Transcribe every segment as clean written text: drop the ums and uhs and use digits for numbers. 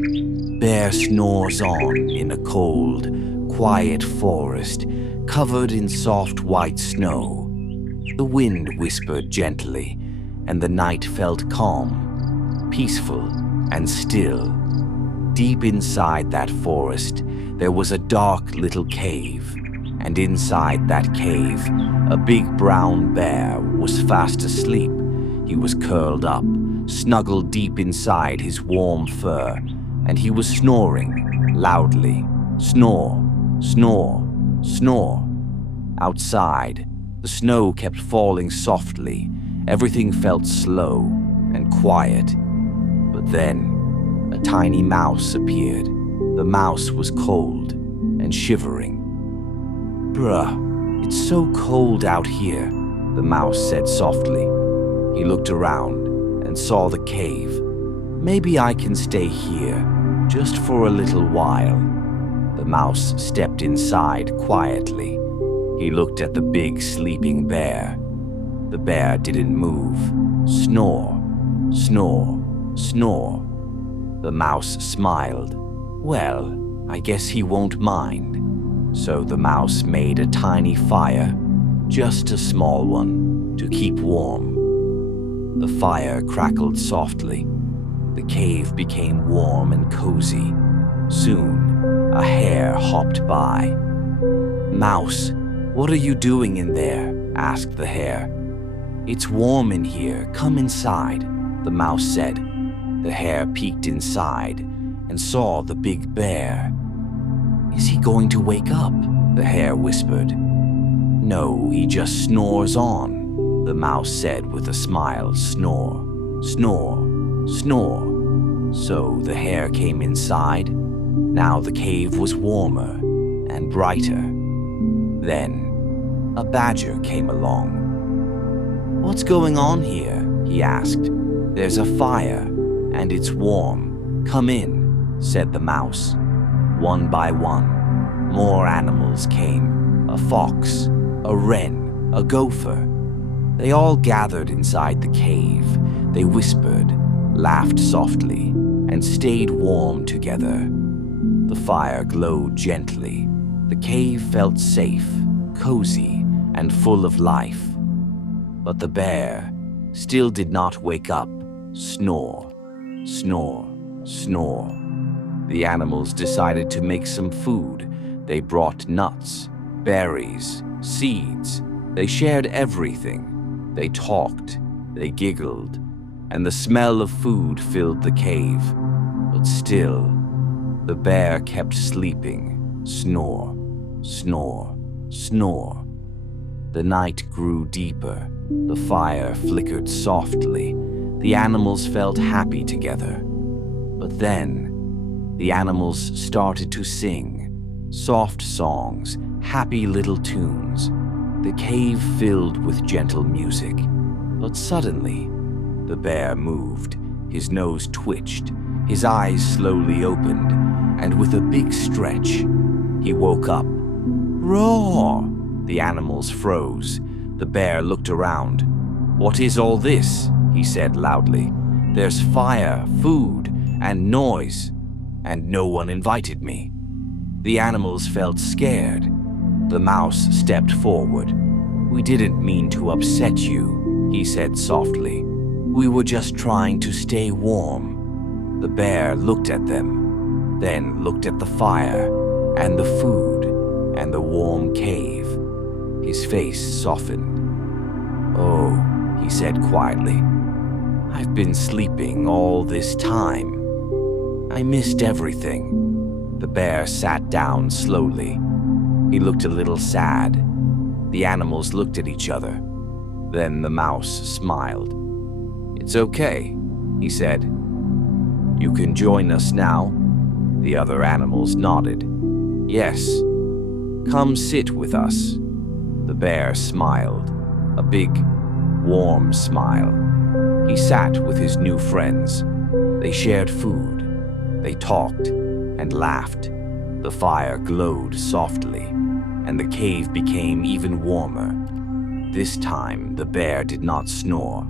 Bear snores on in a cold, quiet forest covered in soft white snow. The wind whispered gently, and the night felt calm, peaceful, and still. Deep inside that forest, there was a dark little cave, and inside that cave, a big brown bear was fast asleep. He was curled up, snuggled deep inside his warm fur, and he was snoring loudly. Snore, snore, snore. Outside, the snow kept falling softly. Everything felt slow and quiet. But then, a tiny mouse appeared. The mouse was cold and shivering. "Bruh, it's so cold out here," the mouse said softly. He looked around and saw the cave. "Maybe I can stay here, just for a little while." The mouse stepped inside quietly. He looked at the big sleeping bear. The bear didn't move. Snore, snore, snore. The mouse smiled. "Well, I guess he won't mind." So the mouse made a tiny fire, just a small one, to keep warm. The fire crackled softly. The cave became warm and cozy. Soon, a hare hopped by. "Mouse, what are you doing in there?" asked the hare. "It's warm in here. Come inside," the mouse said. The hare peeked inside and saw the big bear. "Is he going to wake up?" the hare whispered. "No, he just snores on," the mouse said with a smile. "Snore, snore, snore." So the hare came inside. Now the cave was warmer and brighter. Then a badger came along. "What's going on here?" he asked. "There's a fire, and it's warm. Come in," said the mouse. One by one, more animals came. A fox, a wren, a gopher. They all gathered inside the cave. They whispered, laughed softly, and stayed warm together. The fire glowed gently. The cave felt safe, cozy, and full of life. But the bear still did not wake up. Snore, snore, snore. The animals decided to make some food. They brought nuts, berries, seeds. They shared everything. They talked, they giggled, and the smell of food filled the cave. But still, the bear kept sleeping. Snore, snore, snore. The night grew deeper. The fire flickered softly. The animals felt happy together. But then, the animals started to sing. Soft songs, happy little tunes. The cave filled with gentle music. But suddenly, the bear moved. His nose twitched. His eyes slowly opened. And with a big stretch, he woke up. "Roar!" The animals froze. The bear looked around. "What is all this?" he said loudly. "There's fire, food, and noise, and no one invited me." The animals felt scared. The mouse stepped forward. "We didn't mean to upset you," he said softly. "We were just trying to stay warm." The bear looked at them, then looked at the fire, and the food, and the warm cave. His face softened. "Oh," he said quietly, "I've been sleeping all this time. I missed everything." The bear sat down slowly. He looked a little sad. The animals looked at each other. Then the mouse smiled. "It's okay," he said. "You can join us now." The other animals nodded. "Yes, come sit with us." The bear smiled, a big, warm smile. He sat with his new friends. They shared food. They talked and laughed. The fire glowed softly, and the cave became even warmer. This time, the bear did not snore.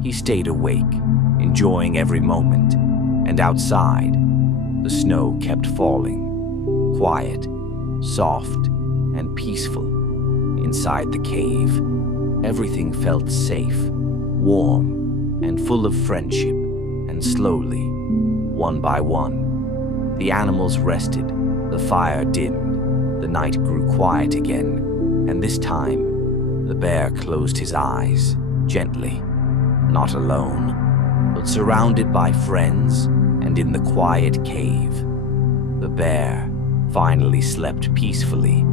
He stayed awake, enjoying every moment. And outside, The snow kept falling, quiet, soft, and peaceful. Inside the cave, everything felt safe, warm, and full of friendship. And slowly, one by one, the animals rested, the fire dimmed, the night grew quiet again, and this time, the bear closed his eyes, gently, not alone, but surrounded by friends and in the quiet cave. The bear finally slept peacefully.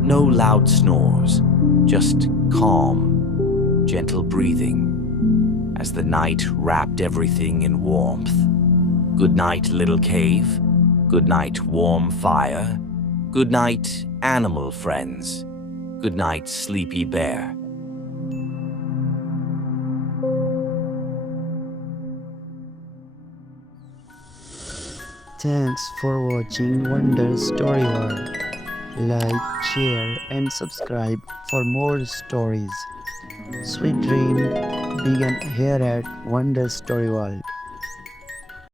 No loud snores, just calm, gentle breathing as the night wrapped everything in warmth. Good night, little cave. Good night, warm fire. Good night, animal friends. Good night, sleepy bear. Thanks for watching Wonder Story World. Like, share, and subscribe for more stories. Sweet dream begin here at Wonder Story World.